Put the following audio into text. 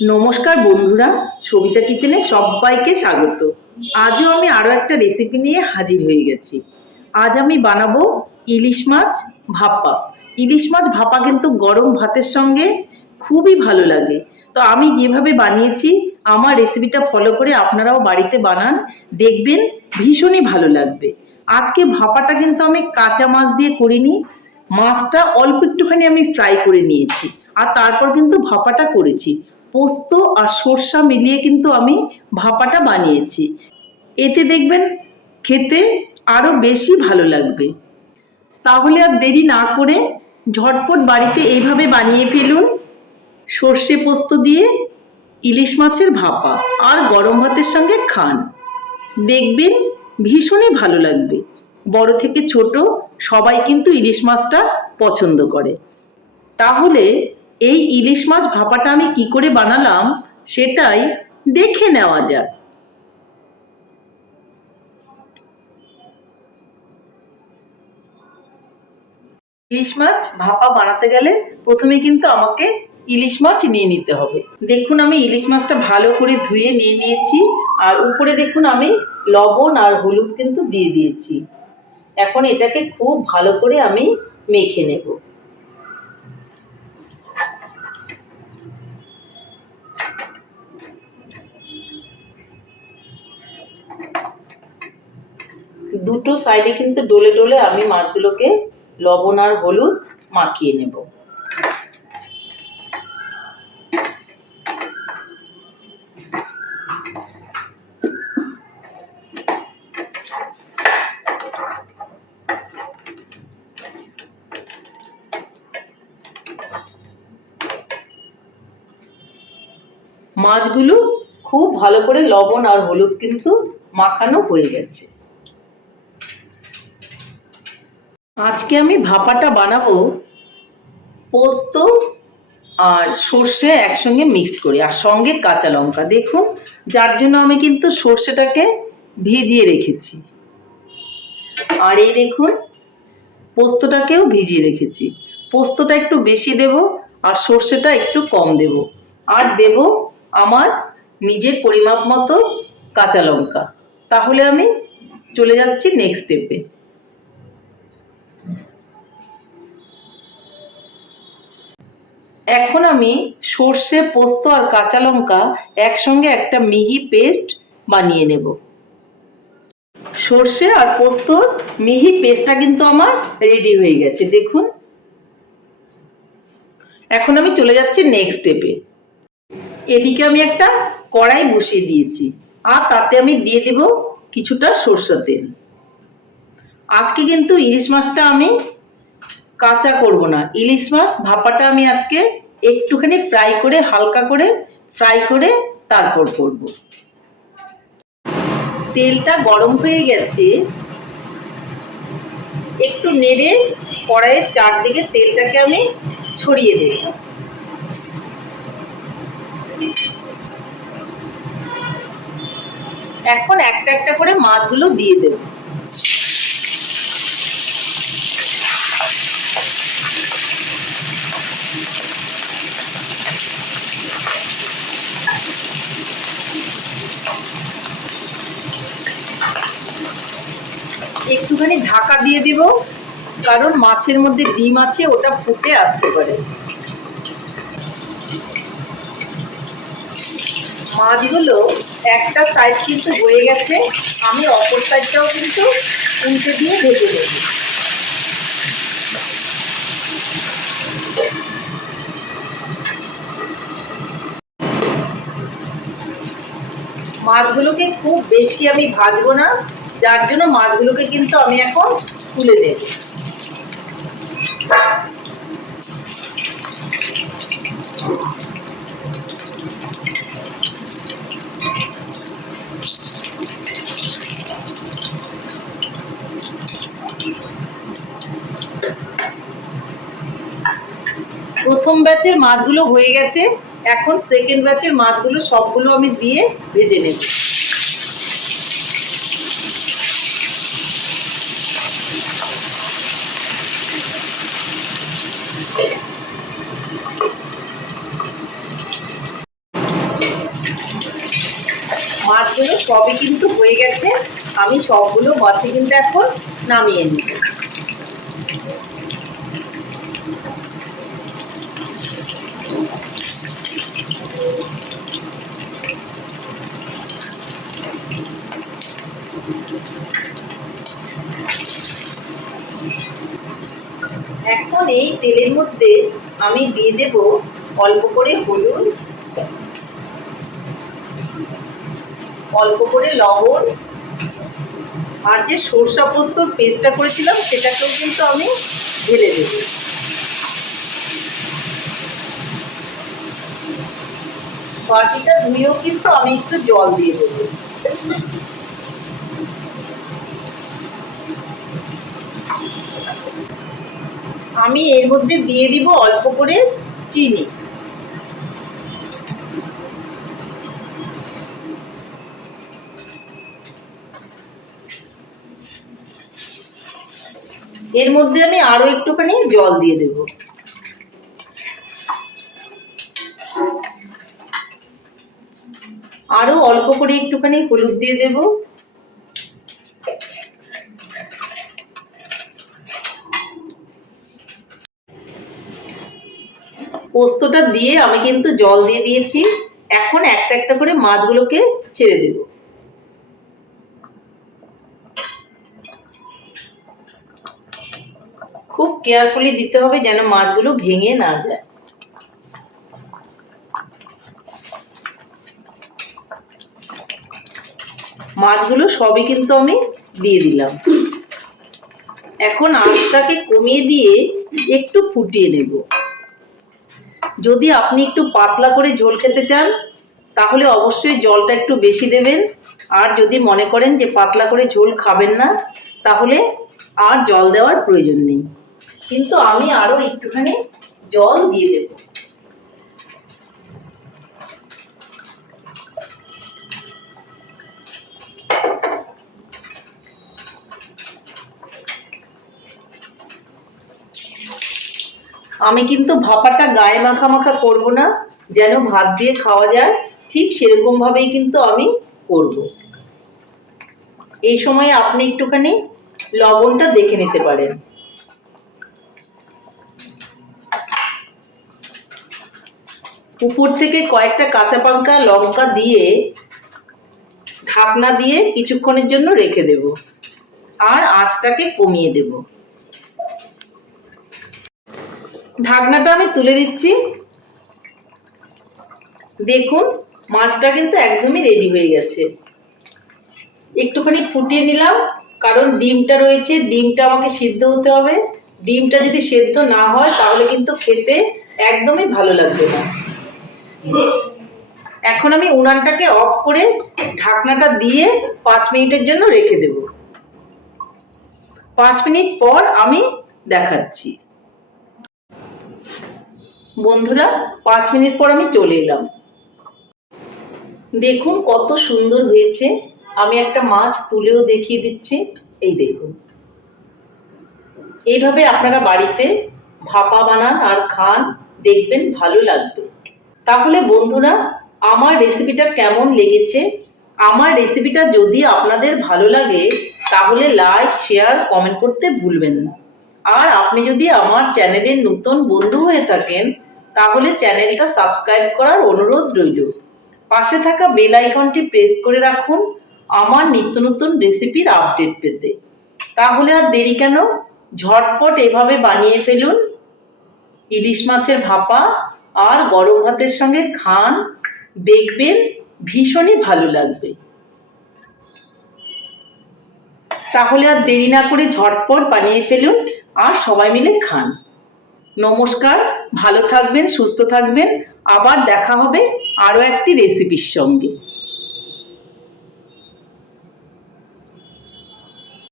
নমস্কার বন্ধুরা, সবিতা কিচেনে সবাইকে স্বাগত। আজও আমি আরও একটা রেসিপি নিয়ে হাজির হয়ে গেছি। আজ আমি বানাবো ইলিশ মাছ ভাপা। ইলিশ মাছ ভাপা কিন্তু গরম ভাতের সঙ্গে খুবই ভালো লাগে। তো আমি যেভাবে বানিয়েছি, আমার রেসিপিটা ফলো করে আপনারাও বাড়িতে বানান, দেখবেন ভীষণই ভালো লাগবে। আজকে ভাপাটা কিন্তু আমি কাঁচা মাছ দিয়ে করিনি, মাছটা অল্প একটুখানি আমি ফ্রাই করে নিয়েছি। আর তারপর কিন্তু ভাপাটা করেছি। পোস্ত আর সর্ষা মিলিয়ে কিন্তু আমি ভাপাটা বানিয়েছি। এতে দেখবেন খেতে আরও বেশি ভালো লাগবে। তাহলে আর দেরি না করে ঝটপট বাড়িতে এইভাবে বানিয়ে ফেলুন সর্ষে পোস্ত দিয়ে ইলিশ মাছের ভাপা আর গরম ভাতের সঙ্গে খান। দেখবেন ভীষণই ভালো লাগবে। বড় থেকে ছোট সবাই কিন্তু ইলিশ মাছটা পছন্দ করে। তাহলে এই ইলিশ মাছ ভাপাটা আমি কি করে বানালাম সেটাই দেখে নেওয়া যাক। ইলিশ মাছ ভাপা বানাতে গেলে প্রথমে কিন্তু আমাকে ইলিশ মাছ নিয়ে নিতে হবে। দেখুন আমি ইলিশ মাছটা ভালো করে ধুয়ে নিয়ে নিয়েছি আর উপরে দেখুন আমি লবণ আর হলুদ কিন্তু দিয়ে দিয়েছি। এখন এটাকে খুব ভালো করে আমি মেখে নেব। দুটো সাইডে কিন্তু ডলে ডলে আমি মাছগুলোকে লবণ আর হলুদ মাখিয়ে নেব। মাছগুলো খুব ভালো করে লবণ আর হলুদ কিন্তু মাখানো হয়ে গেছে। আজকে আমি ভাপাটা বানাবো পোস্ত আর সর্ষে একসঙ্গে মিক্সড করি, আর সঙ্গে কাঁচা লঙ্কা। দেখুন, যার জন্য আমি কিন্তু সর্ষেটাকে ভিজিয়ে রেখেছি। আর এই দেখুন, পোস্তটাকেও ভিজিয়ে রেখেছি। পোস্তটা একটু বেশি দেব আর সর্ষেটা একটু কম দেব। আর দেব আমার নিজের পরিমাপ মতো কাঁচা লঙ্কা। তাহলে আমি চলে যাচ্ছি নেক্সট স্টেপে এখন আমি সর্ষে, পোস্ত আর কাঁচা লঙ্কা একসঙ্গে একটা মিহি পেস্ট বানিয়ে নেব। সর্ষে আর পোস্তর মিহি পেস্টটা কিন্তু আমার রেডি হয়ে গেছে, দেখুন। এখন আমি চলে যাচ্ছি নেক্সট স্টেপে এদিকে আমি একটা কড়াই বসিয়ে দিয়েছি, আর তাতে আমি দিয়ে দেব কিছুটা সর্ষা তেল। আজকে কিন্তু ইলিশ মাছটা আমি কাঁচা করব না। ইলিশ মাছ ভাপাটা আমি আজকে একটুখানি ফ্রাই করে, হালকা করে ফ্রাই করে তারপর করব। তেলটা গরম হয়ে গেছে। একটু নেড়ে কড়াইয়ের চারদিকে তেলটাকে আমি ছড়িয়ে দেব। এখন একটা একটা করে মাছগুলো দিয়ে দেবো। একটুখানি ঢাকা দিয়ে দিব, কারণ মাছের মধ্যে ডিম আছে, ওটা ফুটে আসতে পারে। মাছগুলো একটা সাইড কিন্তু হয়ে গেছে, আমি অপর সাইডটাও কিন্তু উল্টে দিয়ে ভেজে দেব মাছগুলোকে খুব বেশি আমি ভাজবো না যার জন্য মাছগুলোকে কিন্তু আমি এখন তুলে দেব। প্রথম ব্যাচের মাছগুলো হয়ে গেছে। এখন সেকেন্ড ব্যাচের মাছগুলো সবগুলো আমি দিয়ে ভেজে নেব মাছগুলো সবই কিন্তু হয়ে গেছে। আমি সবগুলো মাছে কিন্তু এখন নামিয়ে নিব এখন এই তেলের মধ্যে আমি দিয়ে দেব অল্প করে হলুদ অল্প করে লবণ আর যে সরষা পোস্তর পেস্টটা করেছিলাম, সেটাকেও কিন্তু আমি ঢেলে দেব। বাটিটা ধুয়েও কিন্তু আমি একটু জল দিয়ে দেবো। আমি এর মধ্যে দিয়ে দিব অল্প করে চিনি। এর মধ্যে আমি আরও একটুখানি জল দিয়ে দেব। আরও অল্প করে একটুখানি হলুদ দিয়ে দেব। পোস্তটা দিয়ে আমি কিন্তু জল দিয়ে দিয়েছি। এখন একটা একটা করে মাছগুলোকে ছেড়ে দেব। খুব কেয়ারফুলি দিতে হবে যেন মাছগুলো ভেঙে না যায়। মাছগুলো সবই কিন্তু আমি দিয়ে দিলাম। এখন আঁচটাকে কমিয়ে দিয়ে একটু ফুটিয়ে নেব। যদি আপনি একটু পাতলা করে ঝোল খেতে চান, তাহলে অবশ্যই জলটা একটু বেশি দেবেন। আর যদি মনে করেন যে পাতলা করে ঝোল খাবেন না, তাহলে আর জল দেওয়ার প্রয়োজন নেই। কিন্তু আমি আরও একটুখানি জল দিয়ে দেব। আমি কিন্তু ভাপাটা গায়ে মাখা মাখা করব না, যেন ভাত দিয়ে খাওয়া যায়, ঠিক সেরকম ভাবেই কিন্তু আমি করব। এই সময় আপনি একটুখানি লবণটা দেখে নিতে পারেন। উপর থেকে কয়েকটা কাঁচা পাঙ্কা লঙ্কা দিয়ে, ঢাকনা দিয়ে কিছুক্ষণের জন্য রেখে দেব। আর আঁচটাকে কমিয়ে দেব। ঢাকনাটা আমি তুলে দিচ্ছি। দেখুন, মাছটা কিন্তু একদমই রেডি হয়ে গেছে। একটুখানি ফুটিয়ে নিলাম, কারণ ডিমটা রয়েছে, ডিমটা আমাকে সিদ্ধ হতে হবে। ডিমটা যদি সেদ্ধ না হয়, তাহলে কিন্তু খেতে একদমই ভালো লাগবে না। এখন আমি উনানটাকে অফ করে ঢাকনাটা দিয়ে পাঁচ মিনিটের জন্য রেখে দেব। পাঁচ মিনিট পর আমি দেখাচ্ছি। বন্ধুরা, পাঁচ মিনিট পর আমি চলে এলাম। দেখুন কত সুন্দর হয়েছে। আমি একটা মাছ তুলেও দেখিয়ে দিচ্ছি। এই দেখুন। এইভাবে আপনারা বাড়িতে ভাপা বানান আর খান, দেখবেন ভালো লাগবে। তাহলে বন্ধুরা, আমার রেসিপিটা কেমন লেগেছে? আমার রেসিপিটা যদি আপনাদের ভালো লাগে, তাহলে লাইক শেয়ার কমেন্ট করতে ভুলবেন না। আর আপনি যদি আমার চ্যানেলের নতুন বন্ধু হয়ে থাকেন, তাহলে চ্যানেলটা সাবস্ক্রাইব করার অনুরোধ রইল। পাশে থাকা বেল আইকনটি প্রেস করে রাখুন, আমার নিত্য নতুন রেসিপির আপডেট পেতে। তাহলে আর দেরি কেন? ঝটপট এভাবে বানিয়ে ফেলুন। ইলিশ মাছের ভাপা আর গরম ভাতের সঙ্গে খান, দেখবেন ভীষণই ভালো লাগবে। তাহলে আর দেরি না করে ঝটপট বানিয়ে ফেলুন আর সবাই মিলে খান। নমস্কার, ভালো থাকবেন, সুস্থ থাকবেন। আবার দেখা হবে আরও একটি রেসিপির সঙ্গে।